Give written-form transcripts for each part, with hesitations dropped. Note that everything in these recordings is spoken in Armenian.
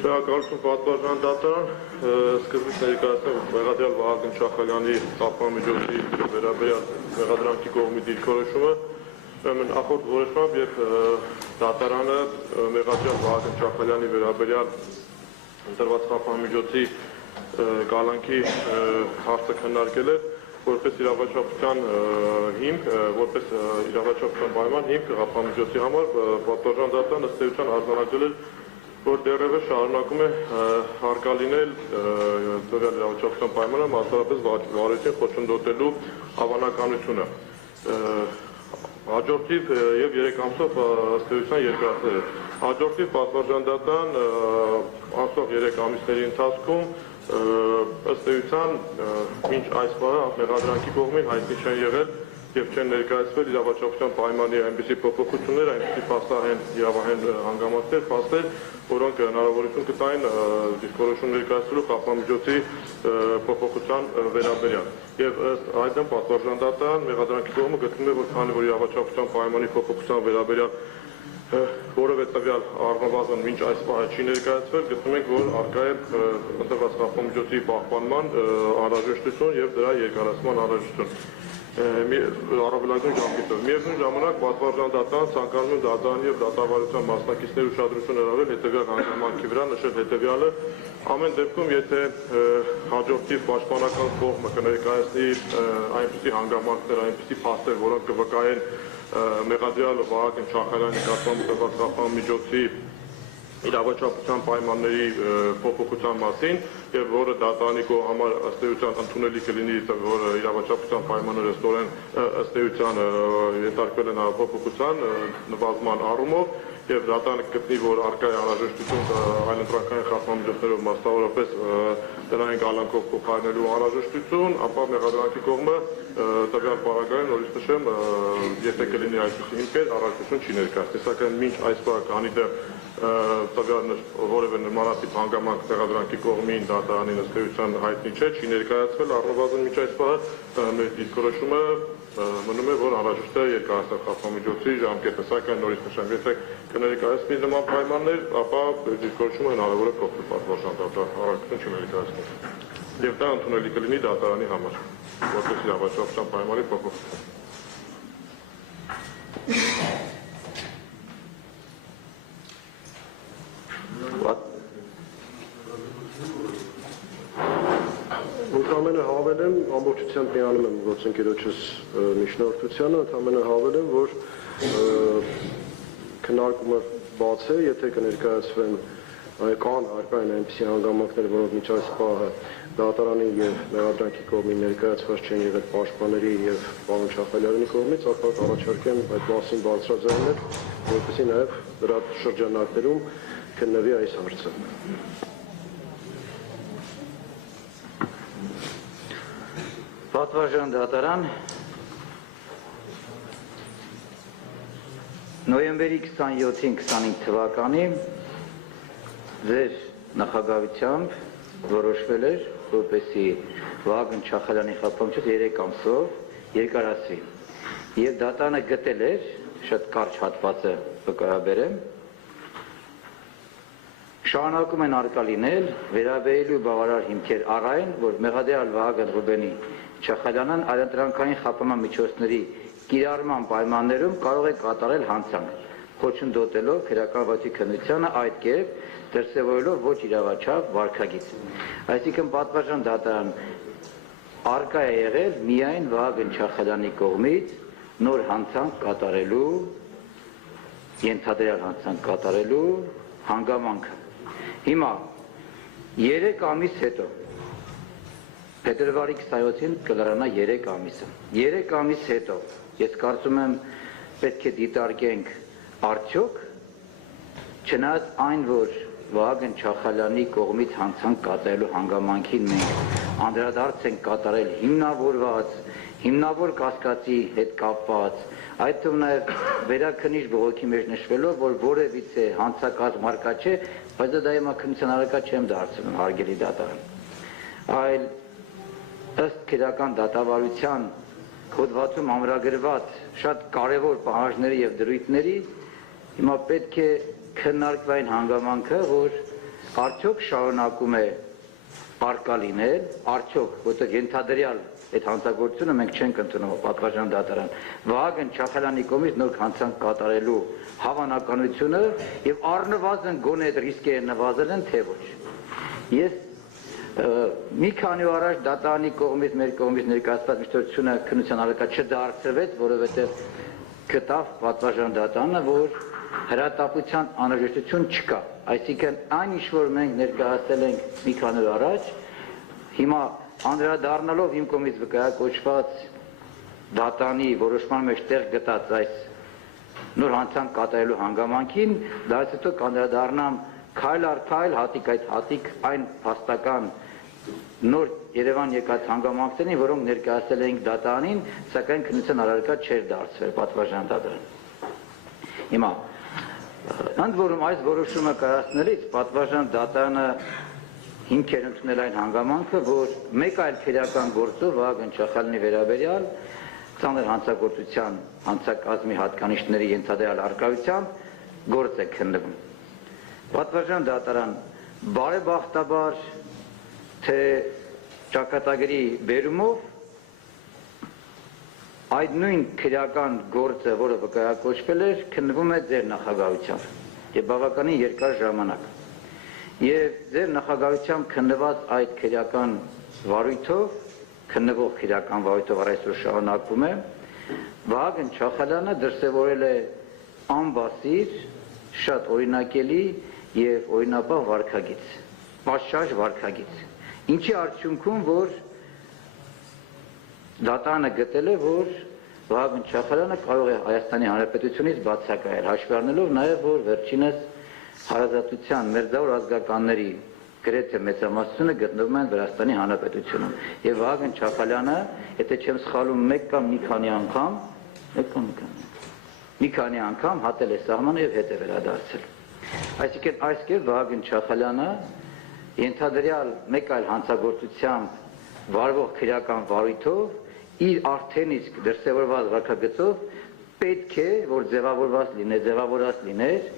Շնորհակալություն պատվարժան դատարան, սկզբից ներկայացնեմ մեղադրյալ Վահագն Չախալյանի կապամիջոցի վերաբերյալ մեղադրանքի կողմի դիրքորոշումը, ուրեմն նախորդ որոշմամբ եւ դատարանը մեղադրյալ Վահագն Չախալյանի վերաբերյալ ընտրված կապամիջոցի կալանքի հարցը քննարկել է որպես իրավաչափության հիմք, որպես իրավաչափության պայման հիմք կապամիջոցի համար պատվարժան դատարանը ըստ էության արձանագրել է որ դեռևս շարունակում է հարկա լինել տվյալ իրավաչափության պայմանը մասնավորապես վարույթին խոչընդոտելու հավանականությունը։ Հաջորդիվ եւ 3 ամսով ըստ էության երկարացնել է։ Հաջորդիվ պատվարժան դատարան անցող 3 ամիսների ընթացքում ըստ էության մինչ այս պահը մեղադրանքի կողմին հայտնի չեն եղել եւ չեն ներկայացվել իրավաչափության պայմանի այնպիսի փոփոխություններ, այնպիսի փաստահեն իրավահեն հանգամանքներ, փաստեր, որոնք հնարավորություն կտային դիրքորոշում ներկայացնելու կապամիջոցի փոփոխության վերաբերյալ։ Եվ ըստ այդմ պատվարժան դատարան մեղադրանքի կողմը գտնում է, որ քանի որ իրավաչափության պայմանի փոփոխության վերաբերյալ որևէ տվյալ առնվազն մինչ այս պահը չի ներկայացվել, գտնում ենք, որ առկա է ընտրված կապամիջոցի պահպանման անհրաժեշտություն եւ դրա երկարացման անհրաժեշտություն։ Առավելագույն ժամկետով։ Միևնույն ժամանակ պատվարժան դատարան ցանկանում է դատարանի եւ դատավարության մասնակիցների ուշադրություն հրավիրել հետեւյալ հանգամանքի վրա, նշել հետեւյալը ամեն դեպքում, եթե հաջորդիվ պաշտպանական կողմը կներկայացնի այնպիսի հանգամանքներ, այնպիսի փաստեր, որոնք կվկայեն մեղադրյալ Վահագն Չախալյանի կատարած կապամիջոցի իրավաչափության պայմանների փոփոխության մասին եւ որը դատարանի համար ըստ էության ընդունելի կլինի, որ իրավաչափության պայմանները ըստ էության ենթարկվել են փոփոխության նվազման առումով եւ դատարանը գտնի, որ առկա է անհրաժեշտություն այլընտրանքային կապամիջոցներով մասնավորապես տնային կալանքով փոխարինելու անհրաժեշտություն, ապա մեղադրանքի կողմը տվյալ պարագայում նորից նշեմ, եթե կլինի այսպիսի հիմքեր, առարկություն չի ներկայացնի, սակայն մինչ այս պահը քանի դեռ տվյալ որևէ նմանատիպ հանգամանք մեղադրանքի կողմին դատարանին ըստ էության հայտնի չէ, չի ներկայացվել, առնվազն մինչ այս պահը մեր դիրքորոշումը մնում է, որ անհրաժեշտ է երկարացնել կապամիջոցի ժամկետը, սակայն նորից նշեմ, եթե կներկայացնի նման պայմաններ, ապա դիրքորոշումը հնարավոր է փոխել պատվարժան դատարան, առարկություն չի ներկայացնել։ Եվ դա ընդունելի կլինի դատարանի համար, որպես իրավաչափության պայմանի փոփոխություն։ Ընդամենը հավելեմ, ամբողջությամբ միանում եմ գործընկերոջս միջնորդությանը, ընդամենը հավելեմ, որ քննարկումը բաց է, եթե կներկայացվեն կան հարկային այնպիսի հանգամանքներ, որոնք մինչ այս պահը դատարանի եւ մեղադրանքի կողմին ներկայացված չեն եղել պաշտպանների եւ պարոն Չախալյանի կողմից, ապա առաջարկեմ այդ մասին բարձրաձայնել, որպեսզի նաեւ դրա շրջանակներում քննվի այս հարցը։ Պատվարժան դատարան նոյեմբերի 27-ին 25 թվականի ձեր նախագահությամբ որոշվել էր, որպեսզի Վահագն Չախալյանի կապամիջոցը 3 ամսով երկարացվի։ Եվ դատարանը գտել էր, շատ կարճ հատվածը կկարաբերեմ, շարունակում են արկա լինել վերաբերելու բավարար հիմքեր առ այն, որ մեղադրյալ Վահագն Չախալյանն այլընտրանքային խափանման միջոցների կիրառման պայմաններում կարող է կատարել հանցանք, խոչընդոտելով քրեական վարչի քննությանը այդ կերպ դրսևորելով ոչ իրավաչափ վարքագիծ։ Այսինքն պատվարժան դատարան արկա է եղել միայն Վահագն Չախալյանի կողմից նոր հանցանք կատարելու, ենթադրյալ հանցանք կատարելու հանգամանքը։ Հիմա 3 ամիս հետո փետրվարի 27-ին կլրանա 3 ամիսը։ 3 ամիս հետո ես կարծում եմ պետք է դիտարկենք արդյոք չնայած այն, որ Վահագն Չախալյանի կողմից հանցանք կատարելու հանգամանքին մենք անդրադարձ ենք կատարել հիմնավոր կասկածի հետ կապված, այդ թվում նաև վերաքննիչ բողոքի մեջ նշվելով, որ որևիցե հանցակազմ արկա չէ, բայց դա հիմա քննության առարկա չեմ դարձնում, հարգելի դատարան, այլ ըստ քրեական դատավարության հոդվածում ամրագրված շատ կարևոր պահանջների եւ դրույթների հիմա պետք է քննարկվի այն հանգամանքը, որ արդյոք շարունակում է արկա լինել, արդյոք, որտեղ ենթադրյալ այդ հանցագործությունը մենք չենք ընդունում պատվարժան դատարան, Վահագն Չախալյանի կողմից նոր հանցանք կատարելու հավանականությունը եւ առնվազն գոնե այդ ռիսկերը նվազել են, թե ոչ։ Ես մի քանի օր առաջ դատարանի կողմից մեր կողմից ներկայացված միջոցությունը քննության առարկա չդարձրվեց, որովհետեւ գտավ պատվարժան դատարանը, որ հրատապության անհրաժեշտություն չկա, այսինքն այն ինչ որ մենք ներկայացել ենք մի քանի օր առաջ, հիմա անդրադառնալով իմ կողմից վկայակոչված դատարանի որոշման մեջ տեղ գտած այս նոր հանցանք կատարելու հանգամանքին, դրանից հետո կանդրադառնամ քայլ առ քայլ, հատիկ այդ հատիկ այն փաստական նոր Երևան եկած հանգամանքներին, որոնք ներկայացել էինք դատարանին, սակայն քննության առարկա չէր դարձվել պատվարժան դատարան։ Հիմա ընդ որում այս որոշումը կայացնելիս պատվարժան դատարանը հիմք էր ընդունել այն հանգամանքը, որ մեկ այլ քրեական գործով Վահագն Չախալյանի վերաբերյալ ծանր հանցագործության հանցակազմի հատկանիշների ենթադրյալ արկայությամբ գործ է քննվում։ Պատվարժան դատարան բարեբախտաբար թե ճակատագրի բերումով այդ նույն քրեական գործը, որը վկայակոչվել էր, քննվում է ձեր նախագահությամբ եւ բավականին երկար ժամանակ։ Եվ ձեր նախագահությամբ քննված այդ քրեական վարույթով, քննվող քրեական վարույթով այսօր շարունակվում է, Վահագն Չախալյանը դրսևորել է անբասիր, շատ օրինակելի եւ օրինապահ վարքագիծ, պատշաճ վարքագիծ, ինչի արդյունքում, որ դատարանը գտել է, որ Վահագն Չախալյանը կարող է Հայաստանի Հանրապետությունից բացակայել, հաշվի առնելով նաև, որ վերջինս հարազատության մերձավոր ազգականների գրեթե մեծամասնությունը գտնվում են Վրաստանի Հանրապետությունում։ Եվ Վահագն Չախալյանը, եթե չեմ սխալվում, մի քանի անգամ հատել է սահմանը եւ հետ է վերադարձել։ Այսինքն այս կերպ Վահագն Չախալյանը ենթադրյալ մեկ այլ հանցագործությամբ վարվող քրեական վարույթով իր արդեն իսկ դրսևորված վարքագծով պետք է, որ ձևավորված լիներ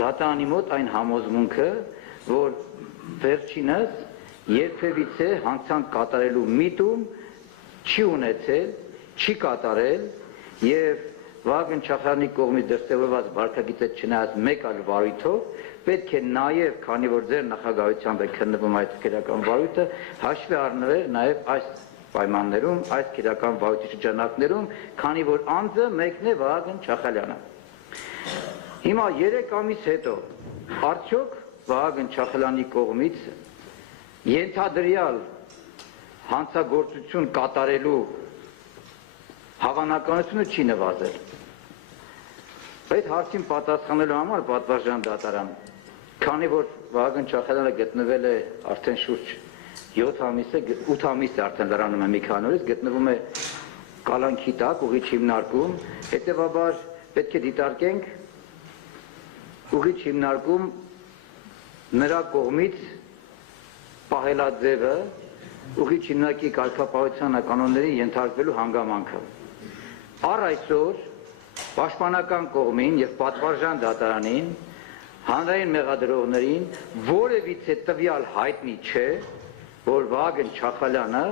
դատարանի մոտ այն համոզմունքը, որ վերջինս երբևիցե հանցանք կատարելու միտում չի ունեցել, չի կատարել եւ Վահագն Չախալյանի կողմից դրսևորված վարքագիծը չնայած մեկ այլ վարույթով պետք է նաեւ, քանի որ ձեր նախագահությամբ է քննվում այդ քրեական վարույթը, հաշվի առնվել նաեւ այս պայմաններում, այս քրեական վարույթի շրջանակներում, քանի որ անձը մեկն է Վահագն Չախալյանը։ Հիմա 3 ամիս հետո արդյոք Վահագն Չախալյանի կողմից ենթադրյալ հանցագործություն կատարելու հավանականությունը չի նվազել։ Այդ հարցին պատասխանելու համար պատվարժան դատարան, քանի որ Վահագն Չախալյանը գտնվել է արդեն շուրջ 7 ամիս է, 8 ամիս է արդեն լրանում է մի քանի օրից, գտնվում է կալանքի տակ, ուղիչ հիմնարկում, հետևաբար պետք է դիտարկենք ուղիչ հիմնարկում նրա կողմից պահելաձևը ուղիչ հիմնարկի կարգապահության կանոնների ենթարկվելու հանգամանքը։ Առ այսօր պաշտպանական կողմին եւ պատվարժան դատարանին հանրային մեղադրողներին որևիցե տվյալ հայտնի չէ, որ Վահագն Չախալյանը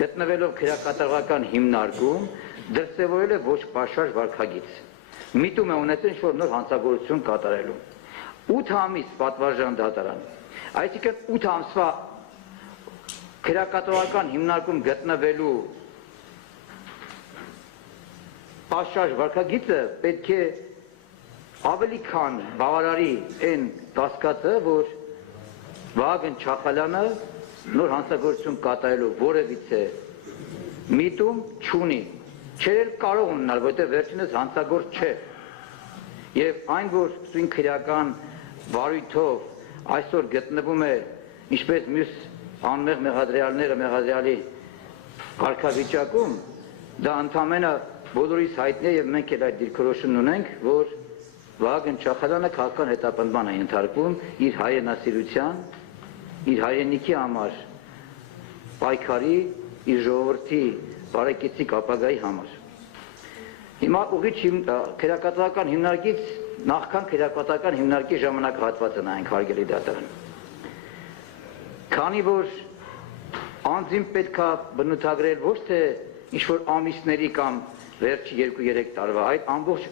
գտնվելով քրեակատարողական հիմնարկում դրսևորել է ոչ պաշար վարքագիծ։ Միտում է ունեցել ինչ-որ նոր հանցագործություն կատարելու։ 8 ամիս պատվարժան դատարան, այսինքն 8 ամսվա քրեակատողական հիմնարկում գտնվելու պաշար վարքագիծը պետք է ավելի քան բավարարի այն կասկածը, որ Վահագն Չախալյանը նոր հանցագործություն կատարելու որևիցե միտում չունի, չէր կարող ունենալ, որտեղ վերջինս հանցագործ չէ։ Եվ այն, որ սույն քրեական վարույթով այսօր գտնվում է, ինչպես մյուս անմեղ մեղադրյալները մեղադրյալի կարգավիճակում, դա ընդամենը բոլորիս հայտնի է եւ մենք էլ այդ դիրքորոշումն ունենք, որ Վահագն Չախալյանը քաղաքական հետապնդման է ենթարկվում իր հայրենասիրության, իր հայրենիքի համար պայքարի, իր ժողովրդի բարեկեցիկ ապագայի համար։ Հիմա ուղիչ քրեակատվական հիմնարկից նախքան քրեակատվական հիմնարկի ժամանակահատվածը նայենք հարգելի դատարան։ Քանի որ անձին պետք է բնութագրել ոչ թե ինչ-որ ամիսների կամ վերջի 2-3 տարվա, այդ ամբողջ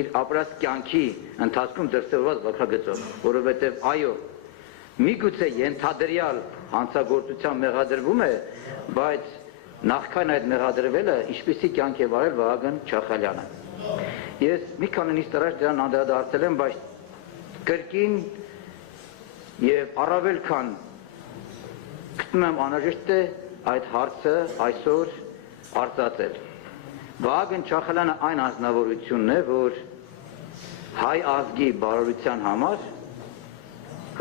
իր ապրած կյանքի ընթացքում դրսևորված վարքագծով, որովհետև այո, միգուցե ենթադրյալ հանցագործության մեղադրվում է, բայց նախքան այդ մեղադրվելը ինչպիսի կյանք է վարել Վահագն Չախալյանը։ Ես մի քանի նիստ առաջ դրան անդրադարձել եմ, բայց կրկին եւ առավել քան գտնում եմ անհրաժեշտ է այդ հարցը այսօր արծարծել։ Վահագն Չախալյանը այն անձնավորությունն է, որ հայ ազգի բարօրության համար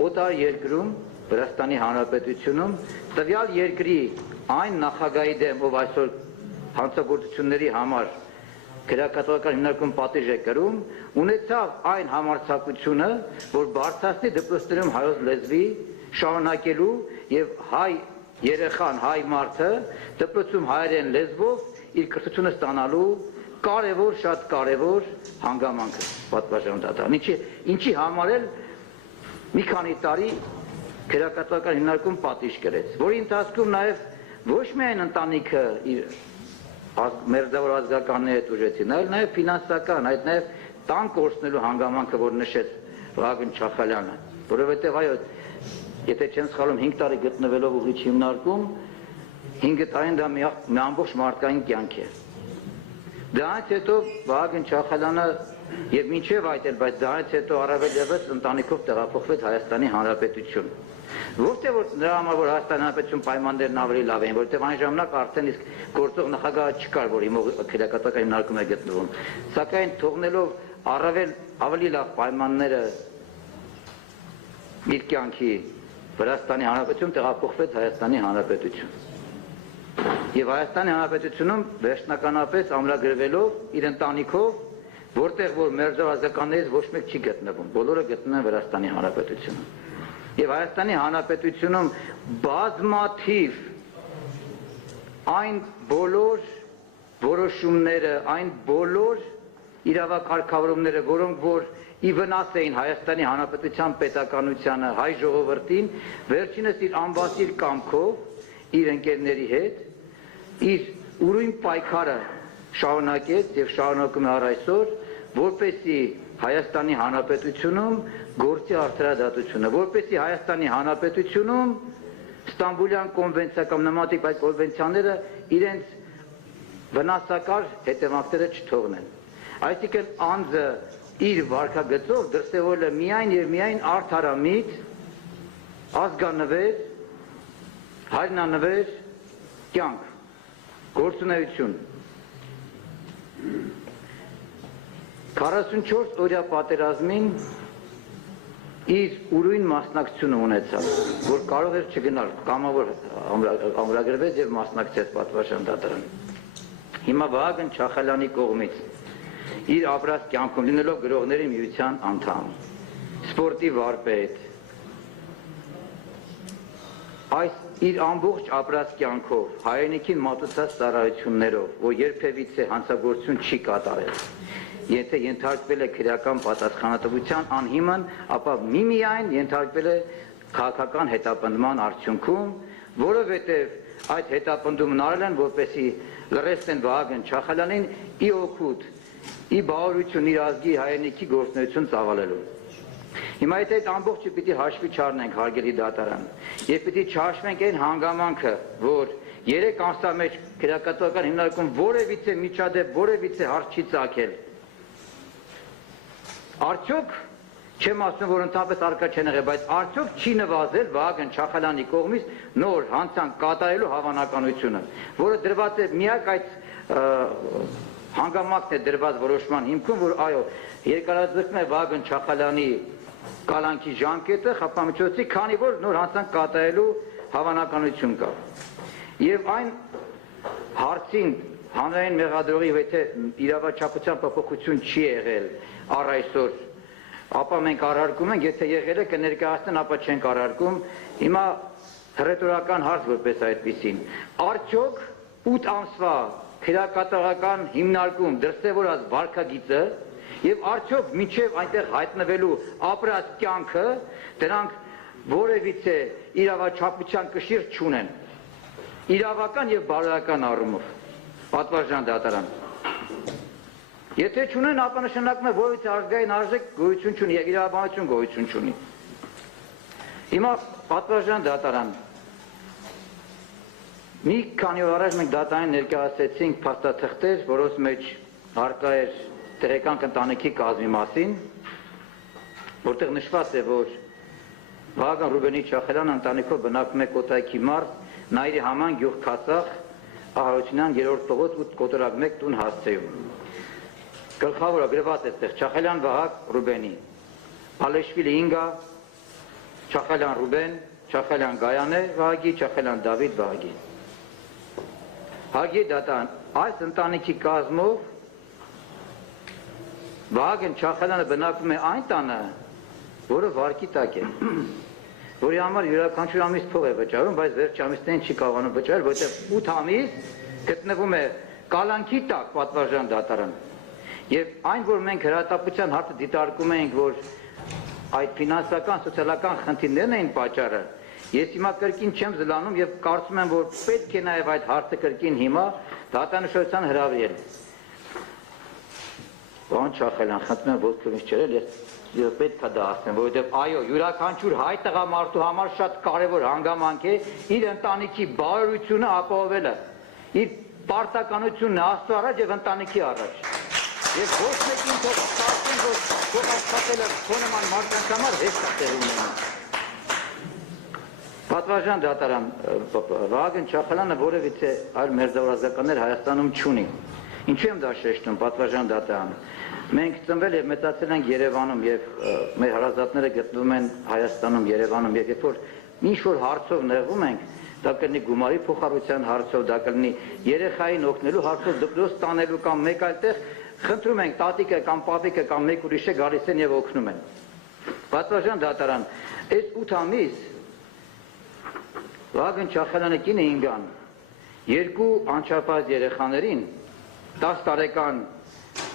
օտար երկրում, Վրաստանի Հանրապետությունում, տվյալ երկրի այն նախագահի դեմ, ով այսօր հանցագործությունների համար քրեակատվական հիմնարկում պատիժ է կրում, ունեցավ այն համարձակությունը, որ բարձրացնի դպրոցներում հայոց լեզվի շարունակելու եւ հայ երեխան, հայ մարդը դպրոցում հայերեն լեզվով իր կրթությունը ստանալու կարևոր, շատ կարևոր հանգամանքը պատվարժան դատարան։ Ինչի համար էլ մի քանի տարի քրեակատվական հիմնարկում պատիժ կրեց, որի ընթացքում նաև ոչ միայն ընտանիքը իր մերձավոր ազգականների հետ ուժեցին, այլ նաև ֆինանսական, այդ նաև տան կորցնելու հանգամանքը, որ նշեց Վահագն Չախալյանը, որովհետև այո, եթե չեմ սխալվում 5 տարի գտնվելով ուղիչ հիմնարկում, 5 տարին դա մի ամբողջ մարդկային կյանք է։ Դրանից հետո Վահագն Չախալյանը եւ մինչեւ այդ էլ, բայց դրանից հետո առավել եւս ընտանիքով տեղափոխվեց Հայաստանի Հանրապետություն։ Որտեղ որ նրա համար որ Հայաստանի Հանրապետություն պայմաններն ավելի լավ էին, որտեղ այն ժամանակ արդեն իսկ գործող նախագահը չկար, որ հիմա քրեակատվական հիմնարկում է գտնվում։ Սակայն թողնելով առավել ավելի լավ պայմանները իր կյանքի Վրաստանի Հանրապետություն տեղափոխվեց Հայաստանի Հանրապետություն։ Եվ Հայաստանի Հանրապետությունում վերջնականապես ամրագրվելով իր ընտանիքով, որտեղ որ մերձավոր ազգականներից ոչ մեկ չի գտնվում, բոլորը գտնվում են Վրաստանի Հանրապետությունում։ Եվ Հայաստանի Հանրապետությունում բազմաթիվ այն բոլոր որոշումները, այն բոլոր իրավակարգավորումները, որոնք որ ի վնաս էին Հայաստանի Հանրապետության պետականությանը, հայ ժողովրդին, վերջինս իր անվասիր կամքով իր ընկերների հետ իր ուրույն պայքարը շարունակեց եւ շարունակում է առ այսօր, որպեսզի Հայաստանի Հանրապետությունում գործի արդարադատությունը, որպեսզի Հայաստանի Հանրապետությունում Ստամբուլյան կոնվենցիա կամ նմանատիպ այդ կոնվենցիաները իրենց վնասակար հետևանքները չթողնեն։ Այսինքն անձը իր վարքագծով դրսևորել է միայն եւ միայն արդարամիտ, ազգանվեր, հայրենանվեր կյանք, գործունեություն։ 44 օրյա պատերազմին իր ուրույն մասնակցությունը ունեցավ, որ կարող էր չգնալ, կամավոր ամրագրվեց եւ մասնակցեց պատվարժան դատարան։ Հիմա Վահագն Չախալյանի կողմից իր ապրած կյանքում լինելով գրողների միության անդամ, սպորտի վարպետ, այս իր ամբողջ ապրած կյանքով հայրենիքին մատուցած ծառայություններով, որ երբևիցե հանցագործություն չի կատարել, եթե ենթարկվել է քրեական պատասխանատվության անհիմն, ապա միմիայն ենթարկվել է քաղաքական հետապնդման արդյունքում, որովհետև այդ հետապնդումն արել են, որպեսզի լրեսեն Վահագն Չախալյանին ի օգուտ, ի բաղարություն իր ազգի հայրենիքի գործունեություն ծավալելու։ Հիմա եթե այդ ամբողջը պիտի հաշվի չառնենք, հարգելի դատարան, եւ պիտի չհաշվենք այն հանգամանքը, որ 3 ամսվա մեջ քրեակատվական հիմնարկում որևիցե միջադեպ, որևիցե հարց չի ծագել։ Արդյոք չեմ ասում, որ ընդհանրապես արկա չեն եղել, բայց արդյոք չի նվազել Վահագն Չախալյանի կողմից նոր հանցանք կատարելու հավանականությունը, որը դրված է միակ այդ հանգամանքն է դրված որոշման հիմքում, որ այո, երկարաձգվում է Վահագն Չախալյանի կալանքի ժամկետը խափամիջոցի, քանի որ նոր հանցանք կատարելու հավանականություն կա։ Եվ այն հարցին հանրային մեղադրողի, եթե իրավաչափության փոփոխություն չի եղել առ այսօր, ապա մենք առարկում ենք, եթե եղել է կներկայացնեն, ապա չենք առարկում։ Հիմա հռետորական հարց որպես այդպիսին։ Արդյոք 8 ամսվա քրեակատվական հիմնարկում դրսևորած վարքագիծը եւ արդյոք մինչեւ այնտեղ հայտնվելու ապրած կյանքը դրանք որևիցե իրավաչափության կշիռ չունեն։ Իրավական եւ բարոյական առումով, պատվարժան դատարան։ Եթե չունեն, ապա նշանակում է որևիցե ազգային արժեք գոյություն չունի եւ իրավաբանություն գոյություն չունի։ Հիմա պատվարժան դատարան։ Մի քանի օր առաջ մենք դատարանին ներկայացրեցինք փաստաթղթեր, որոնց մեջ առկա էր տեղական ընտանիքի կազմի մասին, որտեղ նշված է, որ Վահագն Ռուբենի Չախալյանը ընտանիքով բնակվում է Կոտայքի մարզ, Նայիրի համան գյուղ Քասախ, Ահարությունյան 3-րդ տողոց 8 կոտորակ 1 տուն հասցեում։ Գլխավորը գրված է այդտեղ Չախալյան Վահագ Ռուբենի, Ալեշվիլի Ինգա, Չախալյան Ռուբեն, Չախալյան Գայանե Վահագի, Չախալյան Դավիթ Վահագի։ Հարգելի դատարան, այս ընտանիքի կազմով Վահագն Չախալյանը բնակվում է այն տանը, որը վարկի տակ է, որի համար յուրաքանչյուր ամիս փող է վճարում, բայց վերջ ամիսներին չի կարողանում վճարել, որովհետև 8 ամիս գտնվում է կալանքի տակ, պատվարժան դատարան։ Եվ այն, որ մենք հրատապության հարցը դիտարկում ենք, որ այդ ֆինանսական, սոցիալական խնդիրներն էին պատճառը, ես հիմա կրկին չեմ զլանում եւ կարծում եմ, որ պետք է նաեւ այդ հարցը կրկին հիմա դատանշության հրավիրել։ Պարոն Չախալյան, խնդրում եմ ոտքով ինձ չերել, ես պետք է դա ասեմ, որովհետև այո, յուրաքանչյուր հայ տղամարդու համար շատ կարևոր հանգամանք է իր ընտանիքի բարօրությունը ապահովելը, իր պարտականությունն Աստծո առաջ եւ ընտանիքի առաջ։ Եվ ոչ մեկին թող կարծեն, որ թող աշխատելը քո նման մարդկանց համար հեշտ է տեղի ունենում։ Պատվարժան դատարան, Վահագն Չախալյանը որևիցե այլ մերձավորազականներ Հայաստանում չունի։ Ինչու եմ դա շեշտում, պատվարժան դատարան։ Մենք ծնվել եւ մեծացել ենք Երևանում եւ մեր հարազատները գտնվում են Հայաստանում, Երևանում, եւ երբ որ ինչ-որ հարցով նեղվում ենք, դա կլինի գումարի փոխառության հարցով, դա կլինի երեխային օգնելու հարցով, դպրոց տանելու կամ մեկ այլ տեղ, խնդրում ենք տատիկը կամ պապիկը կամ մեկ ուրիշը գալիս են եւ օգնում են։ Պատվարժան դատարան, այս 8 ամիս Վահագն Չախալյանը կինը ինգան 2 անչափահաս երեխաներին 10 տարեկան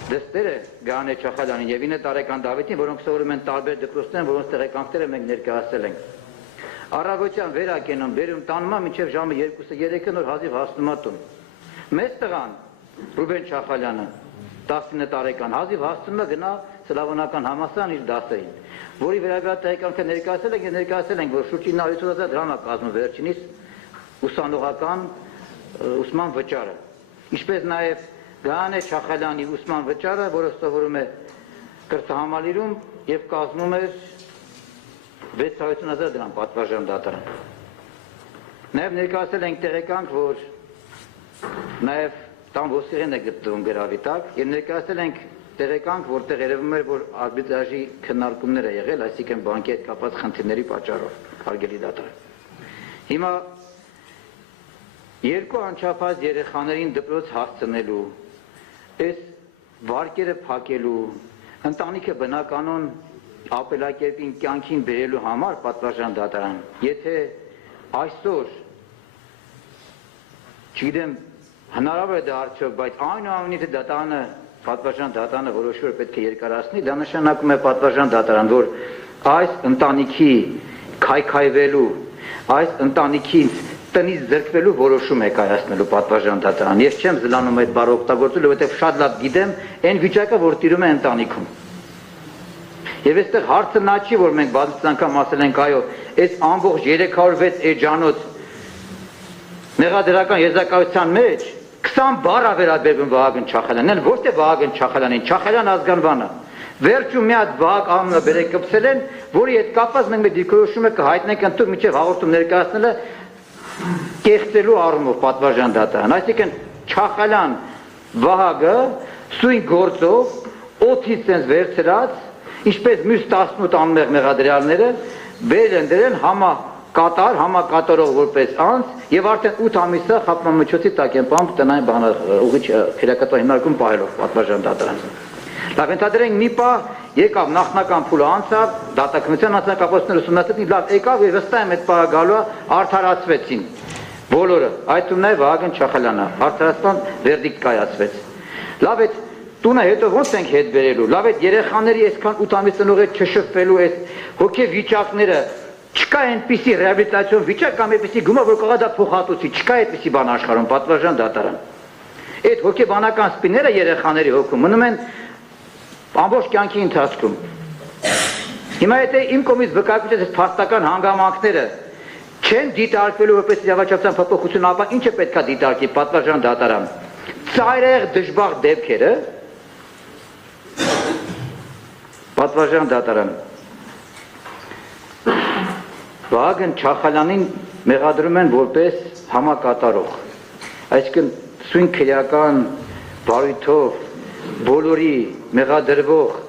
դստերը Գայանե Չախալյանին եւ 9 տարեկան Դավիթին, որոնք սովորում են տարբեր դպրոցներում, որոնց տեղեկանքները մենք ներկայացել ենք։ Առավոտյան վերակենում, բերում տանում մինչև ժամը 2-3-ը նոր հազիվ հասնում է տուն։ Մեծ տղան Ռուբեն Չախալյանը 19 տարեկան հազիվ հասնում է գնա Սլավոնական համալսարան իր դասերին, որի վերաբերյալ տեղեկանքը ներկայացել ենք, որ շուրջ 900,000 դրամ է կազմում վերջինիս ուսանողական ուսման վճարը, ինչպես նաև Գայանե Չախալյանի ուսման վճարը, որը սովորում է կրթահամալիրում եւ կազմում է 650,000 դրամ, պատվարժան դատարան։ Նաեւ ներկայացել ենք տեղեկանք, որ նաեւ տան ոսկեղեն է գտնվում գրավի տակ, եւ ներկայացել ենք տեղեկանք, որտեղ երևում էր, որ արբիտրաժի քննարկումներ է եղել, այսինքն բանկի հետ կապված խնդիրների պատճառով, հարգելի դատարան։ Հիմա 2 անչափահաս երեխաներին դպրոց հասցնելու, այս վարկերը փակելու, ընտանիքը բնականon ապելակերպին կյանքին բերելու համար, պատվարժան դատարան, եթե այսօր չգիտեմ հնարավոր է դա արդյոք, բայց այնուամենայնիվ դատարանը, պատվարժան դատարանը որոշում է պետք է երկարացնի, դա նշանակում է պատվարժան դատարան, որ այս ընտանիքի քայքայվելու, այս ընտանիքից տնից զրկվելու որոշում է կայացնելու պատվարժան դատարան։ Ես չեմ զլանում այդ բառը օգտագործել, որովհետև շատ լավ գիտեմ այն վիճակը, որ տիրում է ընտանիքում։ Եվ այստեղ հարցը նա չի, որ մենք բազմիցս անգամ ասել ենք, այո, այս ամբողջ 306 էջանոց մեղադրական եզրակացության մեջ 20 բառ է վերաբերվում Վահագն Չախալյանին, ոչ թե Վահագն Չախալյանին, Չախալյան ազգանվանը։ Վերջում մի հատ Վահագ անունը բերեկպցել են, որի հետ կապված մենք մեր դիրքորոշումը կհայտնենք ընդդուք մինչև հաղորդում ներկայացնելը կեղծելու առումով պատվարժան դատարան։ Այսինքն Չախալյան Վահագը սույն գործով օդից sense վերցրած, ինչպես մյուս 18 անմեղ մեղադրյալները վեր են դրել համակատարող որպես անձ եւ արդեն 8 ամիսը խապանմիջոցի տակ են պահում տնային ուղիչ քրեակատար հիմնարկում պահելով պատվարժան դատարանը։ Լավ, ընդհանրենք մի պահ եկավ նախնական փուլը անցավ, դատաքննության անձնակապակցությունները ուսումնասիրեցին, լավ եկավ եւ վստահ եմ այդ պահը գալու արդարացվեցին բոլորը, այդ թվում նաեւ Վահագն Չախալյանը, արդարացման վերդիկտ կայացվեց։ Լավ, այդ տունը հետո ոնց ենք հետ բերելու, լավ այդ երեխաների այսքան 8 ամիս ծնող հետ չշփվելու այս հոգեվ վիճակները, չկա այնպիսի ռեաբիլիտացիոն վիճակ կամ այնպիսի գումա, որ կարող է դա փոխհատուցի, չկա այդպիսի բան աշխարհում, պատվարժան դատարան։ Այդ հոգեբանական սպիները երեխաների հոգում մնում են ամբողջ կյանքի ընթացքում։ Հիմա եթե իմ կողմից վկայակցած այս փաստական հանգամանքները չեն դիտարկվելու որպես իրավաչափության փոփոխություն, ապա ինչը պետք է դիտարկի պատվարժան դատարան։ Ծայրահեղ դժբախտ դեպքերը պատվարժան դատարան Վահագն Չախալյանին մեղադրում են որպես համակատարող, այսինքն սույն քրեական բարույթով բոլորի մեղադրվող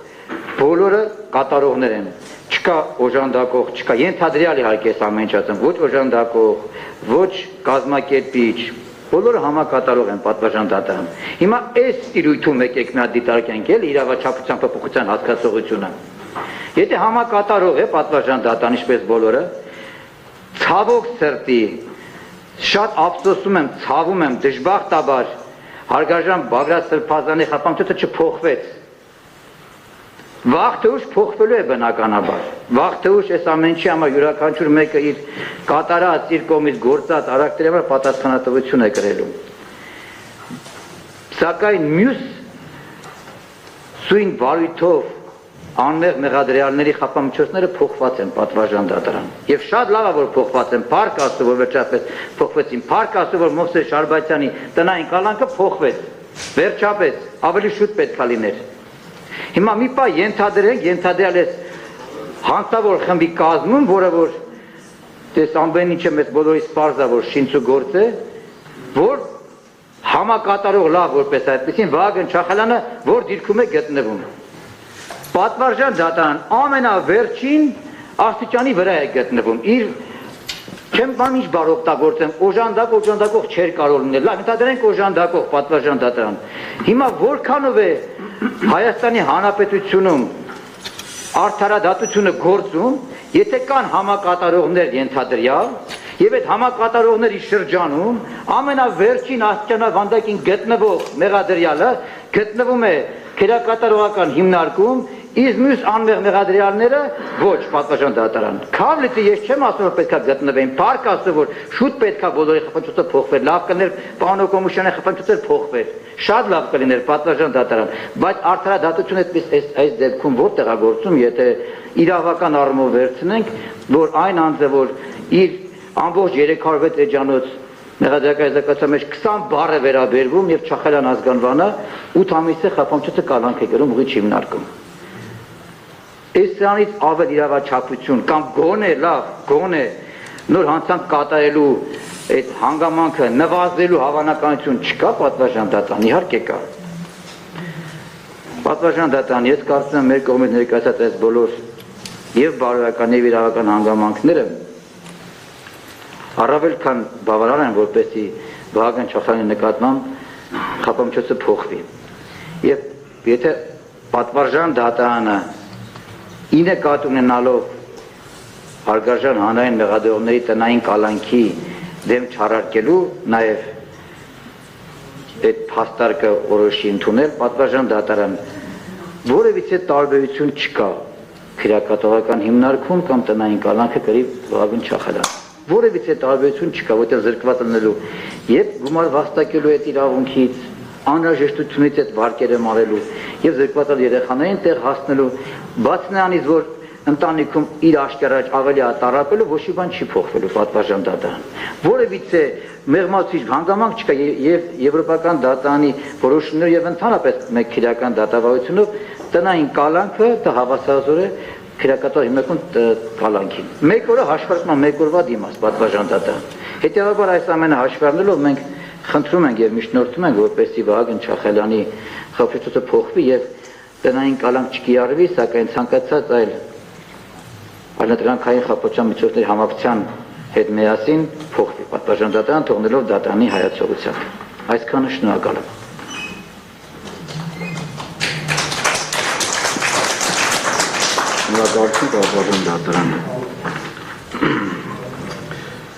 բոլորը կատարողներ են, չկա օժանդակող, չկա ենթադրյալ իհարկե այս ամեն ինչը, ոչ օժանդակող, ոչ կազմակերպիչ, բոլորը համակատարող են պատվարժան դատարան։ Հիմա այս տիրույթում եկեք մի հատ դիտարկենք էլ իրավաչափության փոփոխության հասկացողությունը։ Եթե համակատարող է պատվարժան դատարան, ինչպես բոլորը, ցավոք սրտի շատ ափսոսում եմ, ցավում եմ, դժբախտաբար հարգարժան Բագրատ Սրբազանի խափանքությունը չփոխվեց։ Վաղ թե ուշ փոխվելու է բնականաբար։ Վաղ թե ուշ այս ամեն ինչի համար յուրաքանչյուր մեկը իր կատարած, իր կողմից գործած արարքների համար պատասխանատվություն է կրելու։ Սակայն մյուս սույն բարույթով անմեղ մեղադրյալների խափամիջոցները փոխված են պատվարժան դատարան։ Եվ շատ լավ է որ փոխված են, փառք Աստծո, որ վերջապես փոխվեցին, փառք Աստծո, որ Մովսես Շարբաթյանի տնային կալանքը փոխվեց։ Վերջապես ավելի շուտ պետք է լիներ։ Հիմա մի պահ ենթադրել ես հանցավոր խմբի կազմում, որը որ դες ամեն ինչը մեզ բոլորիս պարզ է, որ շինցու գործ է, որ համակատարող լավ որպես այդպեսին Վահագն Չախալյանը որ դիրքում է գտնվում։ Պատվարժան դատարան ամենավերջին աստիճանի վրա է գտնվում։ Իր չեմ բան ինչ բառ օգտագործեմ, օժանդակող չէր կարող լինել։ Լավ, ընդհանրենք օժանդակող պատվարժան դատարան։ Հիմա որքանով է Հայաստանի Հանրապետությունում արդարադատությունը գործում, եթե կան համակատարողներ ենթադրյալ, եւ այդ համակատարողների շրջանում ամենավերջին աստիճանավանդակին գտնվող մեղադրյալը գտնվում է քրեակատարողական հիմնարկում, իսկ մյուս անմեղ մեղադրյալները ոչ պատվարժան դատարան։ Քավլիցը ես չեմ ասում որ պետքա գտնվեն, փառք Աստծո որ շուտ պետքա բոլորի խփանցուցը փոխվեր, լավ կներ պարոն Կոմուշյանի խփանցուցը փոխվեր, շատ լավ կլիներ պատվարժան դատարան, բայց արդարադատությունը այս դեպքում որտեղ է գործում, եթե իրավական առումով վերցնենք, որ այն անձը որ իր ամբողջ 306 էջանոց մեղադրական եզրակացության մեջ 20 բառ է վերաբերվում եւ Չախալյան ազգանվանը 8 ամիսը խափանցուցը կալանք է գրում ուղիչ հիմնարկում։ Սրանից ավել իրավաչափություն կամ գոնե լավ, գոնե նոր հանցանք կատարելու այդ հանգամանքը նվազելու հավանականություն չկա պատվարժան դատարան, իհարկե կա։ Պատվարժան դատարան, ես կարծում եմ մեր կողմից ներկայացած այս բոլոր եւ բարոյական եւ իրավական հանգամանքները առավել քան բավարար են, որպեսզի Վահագն Չախալյանի նկատմամբ խափամիջոցը փոխվի։ Եվ եթե պատվարժան դատարանը ինը կատ ունենալով հարգարժան հանրային մեղադրողների տնային կալանքի դեմ չարարկելու նաև այդ փաստարկը որոշի ընդունել պատվարժան դատարան որևիցե տարբերություն չկա քրեակատարողական հիմնարկում կամ տնային կալանքը կրի Վահագն Չախալյան։ որևիցե տարբերություն չկա, որտեղ զրկված լինելու եւ գումար վաստակելու այդ իրավունքից, անհրաժեշտությունից այդ վարկերը մարելու եւ զրկված երեխաներին տեղ հասնելու, բաց նրանից, որ ընտանիքում իր աշկերաճ ավելի ատարապելու ոչ մի բան չի փոխվելու պատվարժան դատարան։ Որևիցե մեղմացուցիչ հանգամանք չկա եւ եվրոպական դատարանի որոշումներ եւ ընդհանրապես մեկ քրեական դատավարությունով տնային կալանքը դա հավասարազոր է քրեակատար հիմնական կալանքին։ Մեկ օրը հաշվարկման մեկ օրվա դիմաց պատվարժան դատարան։ Հետևաբար այս ամենը հաշվառնելով մենք խնդրում ենք եւ միջնորդում ենք որպեսզի Վահագն Չախալյանի խփճուտը փոխվի եւ տնային կալանք չկիրառվի, սակայն ցանկացած այլ Անհատականքային խափության միջոցների համակցության հետ միասին փոխվի պատվարժան դատարան թողնելով դատարանի հայացողությամբ։ Այսքանը շնորհակալ եմ։ Շնորհակալություն պատվարժան դատարանը։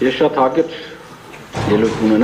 Ես շատ հակիրճ ելույթ ունենամ